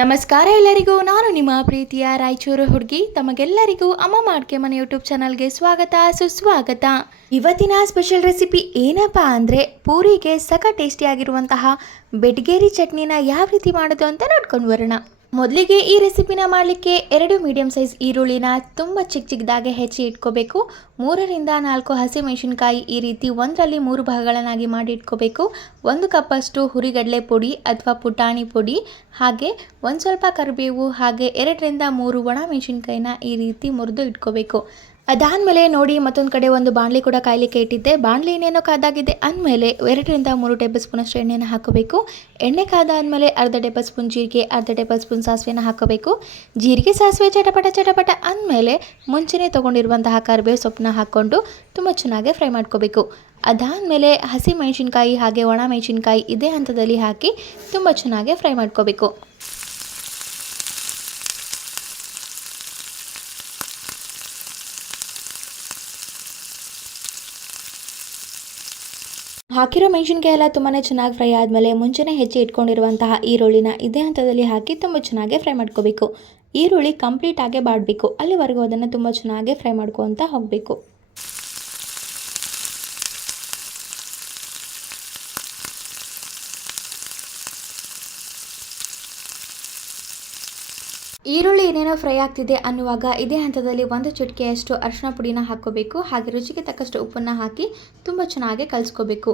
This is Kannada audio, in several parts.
ನಮಸ್ಕಾರ ಎಲ್ಲರಿಗೂ. ನಾನು ನಿಮ್ಮ ಪ್ರೀತಿಯ ರಾಯಚೂರು ಹುಡುಗಿ. ತಮಗೆಲ್ಲರಿಗೂ ಅಮ್ಮ ಅಡುಗೆ ಮನೆ ಯೂಟ್ಯೂಬ್ ಚಾನಲ್ಗೆ ಸ್ವಾಗತ ಸುಸ್ವಾಗತ. ಇವತ್ತಿನ ಸ್ಪೆಷಲ್ ರೆಸಿಪಿ ಏನಪ್ಪ ಅಂದರೆ ಪೂರಿಗೆ ಸಖತ್ ಟೇಸ್ಟಿಯಾಗಿರುವಂತಹ ಬೆಡ್ಗೇರಿ ಚಟ್ನಿನ ಯಾವ ರೀತಿ ಮಾಡೋದು ಅಂತ ನೋಡ್ಕೊಂಡು ಬರೋಣ. ಮೊದಲಿಗೆ ಈ ರೆಸಿಪಿನ ಮಾಡಲಿಕ್ಕೆ 2 ಮೀಡಿಯಂ ಸೈಜ್ ಈರುಳ್ಳಿನ ತುಂಬ ಚಿಕ್ಕದಾಗಿ ಹೆಚ್ಚಿ ಇಟ್ಕೋಬೇಕು. 3 ರಿಂದ 4 ಹಸಿಮೆಣಸಿನಕಾಯಿ ಈ ರೀತಿ ಒಂದರಲ್ಲಿ 3 ಭಾಗಗಳನ್ನಾಗಿ ಮಾಡಿ ಇಟ್ಕೋಬೇಕು. 1 ಕಪ್ಪಷ್ಟು ಹುರಿಗಡಲೆ ಪುಡಿ ಅಥವಾ ಪುಟಾಣಿ ಪುಡಿ, ಹಾಗೆ ಒಂದು ಸ್ವಲ್ಪ ಕರಿಬೇವು, ಹಾಗೆ 2 ರಿಂದ 3 ಒಣ ಮೆಣಸಿನಕಾಯಿನ ಈ ರೀತಿ ಮುರಿದು ಇಟ್ಕೋಬೇಕು. ಅದಾದಮೇಲೆ ನೋಡಿ ಮತ್ತೊಂದು ಕಡೆ ಒಂದು ಬಾಣಲಿ ಕೂಡ ಕಾಯಲಿಕ್ಕೆ ಇಟ್ಟಿದ್ದೆ. ಬಾಣಲಿ ಇನ್ನೇನೋ ಕಾದಾಗಿದೆ ಅಂದಮೇಲೆ 2 ರಿಂದ 3 ಟೇಬಲ್ ಸ್ಪೂನಷ್ಟು ಎಣ್ಣೆನ ಹಾಕೋಬೇಕು. ಎಣ್ಣೆ ಕಾದಾದಮೇಲೆ ಅರ್ಧ ಟೇಬಲ್ ಸ್ಪೂನ್ ಜೀರಿಗೆ, ಅರ್ಧ ಟೇಬಲ್ ಸ್ಪೂನ್ ಸಾಸಿವೆನ ಹಾಕೋಬೇಕು. ಜೀರಿಗೆ ಸಾಸಿವೆ ಚಟಪಟ ಅಂದಮೇಲೆ ಮುಂಚೆನೇ ತೊಗೊಂಡಿರುವಂತಹ ಕರಿಬೇವು ಸೊಪ್ಪನ್ನ ಹಾಕ್ಕೊಂಡು ತುಂಬ ಚೆನ್ನಾಗಿ ಫ್ರೈ ಮಾಡ್ಕೋಬೇಕು. ಅದಾದಮೇಲೆ ಹಸಿ ಮೆಣಸಿನ್ಕಾಯಿ ಹಾಗೆ ಒಣ ಮೆಣಸಿನ್ಕಾಯಿ ಇದೇ ಹಂತದಲ್ಲಿ ಹಾಕಿ ತುಂಬ ಚೆನ್ನಾಗಿ ಫ್ರೈ ಮಾಡ್ಕೋಬೇಕು. ಹಾಕಿರೋ ಮೆಣಸಿನ್ಕಾಯಿ ಎಲ್ಲ ತುಂಬಾ ಚೆನ್ನಾಗಿ ಫ್ರೈ ಆದಮೇಲೆ ಮುಂಚೆನೇ ಹೆಚ್ಚಿ ಇಟ್ಕೊಂಡಿರುವಂತಹ ಈರುಳ್ಳಿನ ಇದೇ ಹಂತದಲ್ಲಿ ಹಾಕಿ ತುಂಬ ಚೆನ್ನಾಗಿ ಫ್ರೈ ಮಾಡ್ಕೋಬೇಕು. ಈರುಳ್ಳಿ ಕಂಪ್ಲೀಟಾಗಿ ಬಾಡಬೇಕು, ಅಲ್ಲಿವರೆಗೂ ಅದನ್ನು ತುಂಬ ಚೆನ್ನಾಗಿ ಫ್ರೈ ಮಾಡ್ಕೊತ ಹೋಗಬೇಕು. ಈರುಳ್ಳಿ ಏನೇನೋ ಫ್ರೈ ಆಗ್ತಿದೆ ಅನ್ನುವಾಗ ಇದೇ ಹಂತದಲ್ಲಿ 1 ಚಿಟಿಕೆಯಷ್ಟು ಅರಿಶಿನ ಪುಡಿನ ಹಾಕ್ಕೋಬೇಕು. ಹಾಗೆ ರುಚಿಗೆ ತಕ್ಕಷ್ಟು ಉಪ್ಪನ್ನು ಹಾಕಿ ತುಂಬ ಚೆನ್ನಾಗಿ ಕಲಿಸ್ಕೋಬೇಕು.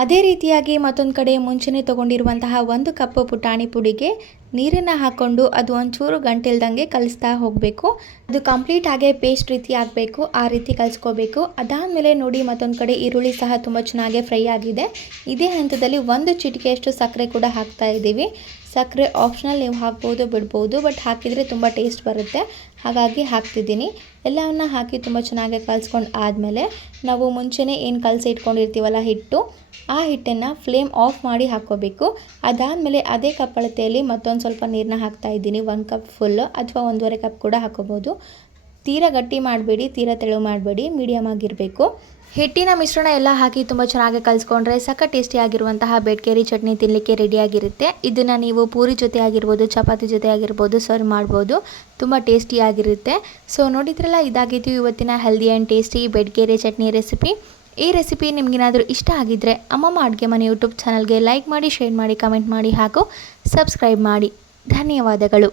ಅದೇ ರೀತಿಯಾಗಿ ಮತ್ತೊಂದು ಕಡೆ ಮುಂಚೆನೇ ತೊಗೊಂಡಿರುವಂತಹ 1 ಕಪ್ ಪುಟಾಣಿ ಪುಡಿಗೆ ನೀರನ್ನು ಹಾಕ್ಕೊಂಡು ಅದು ಒಂಚೂರು ಗಂಟಿಲ್ದಂಗೆ ಕಲಿಸ್ತಾ ಹೋಗಬೇಕು. ಅದು ಕಂಪ್ಲೀಟ್ ಆಗಿ ಪೇಸ್ಟ್ ರೀತಿ ಆಗಬೇಕು, ಆ ರೀತಿ ಕಲಿಸ್ಕೋಬೇಕು. ಅದಾದಮೇಲೆ ನೋಡಿ ಮತ್ತೊಂದು ಕಡೆ ಈರುಳ್ಳಿ ಸಹ ತುಂಬ ಚೆನ್ನಾಗಿ ಫ್ರೈ ಆಗಿದೆ. ಇದೇ ಹಂತದಲ್ಲಿ 1 ಚಿಟಿಕೆಯಷ್ಟು ಸಕ್ಕರೆ ಕೂಡ ಹಾಕ್ತಾ ಇದ್ದೀವಿ. ಸಕ್ಕರೆ ಆಪ್ಷನಲ್, ನೀವು ಹಾಕ್ಬೋದು ಬಿಡ್ಬೋದು, ಬಟ್ ಹಾಕಿದರೆ ತುಂಬ ಟೇಸ್ಟ್ ಬರುತ್ತೆ, ಹಾಗಾಗಿ ಹಾಕ್ತಿದ್ದೀನಿ. ಎಲ್ಲವನ್ನ ಹಾಕಿ ತುಂಬ ಚೆನ್ನಾಗಿ ಕಲಿಸ್ಕೊಂಡು ಆದಮೇಲೆ ನಾವು ಮುಂಚೆನೇ ಏನು ಕಲಸಿ ಇಟ್ಕೊಂಡಿರ್ತೀವಲ್ಲ ಹಿಟ್ಟು, ಆ ಹಿಟ್ಟನ್ನು ಫ್ಲೇಮ್ ಆಫ್ ಮಾಡಿ ಹಾಕ್ಕೋಬೇಕು. ಅದಾದಮೇಲೆ ಅದೇ ಕಪ್ ಅಳತೆಯಲ್ಲಿ ಮತ್ತೊಂದು ಸ್ವಲ್ಪ ನೀರನ್ನ ಹಾಕ್ತಾ ಇದ್ದೀನಿ. 1 ಕಪ್ ಫುಲ್ ಅಥವಾ 1.5 ಕಪ್ ಕೂಡ ಹಾಕೋಬೋದು. ತೀರಾ ಗಟ್ಟಿ ಮಾಡಬೇಡಿ, ತೀರಾ ತೆಳು ಮಾಡಬೇಡಿ, ಮೀಡಿಯಮ್ ಆಗಿರಬೇಕು. ಹಿಟ್ಟಿನ ಮಿಶ್ರಣ ಎಲ್ಲ ಹಾಕಿ ತುಂಬ ಚೆನ್ನಾಗಿ ಕಲಿಸ್ಕೊಂಡ್ರೆ ಸಖತ್ ಟೇಸ್ಟಿಯಾಗಿರುವಂತಹ ಬೆಡ್ಗೇರಿ ಚಟ್ನಿ ತಿನ್ನಲಿಕ್ಕೆ ರೆಡಿಯಾಗಿರುತ್ತೆ. ಇದನ್ನು ನೀವು ಪೂರಿ ಜೊತೆ ಆಗಿರ್ಬೋದು, ಚಪಾತಿ ಜೊತೆ ಆಗಿರ್ಬೋದು ಸರ್ವ್ ಮಾಡ್ಬೋದು. ತುಂಬ ಟೇಸ್ಟಿಯಾಗಿರುತ್ತೆ. ಸೊ ನೋಡಿದ್ರಲ್ಲ, ಇದಾಗಿದ್ದು ಇವತ್ತಿನ ಹೆಲ್ದಿ ಆ್ಯಂಡ್ ಟೇಸ್ಟಿ ಬೆಡ್ಗೇರಿ ಚಟ್ನಿ ರೆಸಿಪಿ. ಈ ರೆಸಿಪಿ ನಿಮಗೇನಾದರೂ ಇಷ್ಟ ಆಗಿದ್ದರೆ ಅಮ್ಮಮ್ಮ ಅಡುಗೆ ಮನೆ ಯೂಟ್ಯೂಬ್ ಚಾನಲ್ಗೆ ಲೈಕ್ ಮಾಡಿ, ಶೇರ್ ಮಾಡಿ, ಕಮೆಂಟ್ ಮಾಡಿ ಹಾಗೂ ಸಬ್ಸ್ಕ್ರೈಬ್ ಮಾಡಿ. ಧನ್ಯವಾದಗಳು.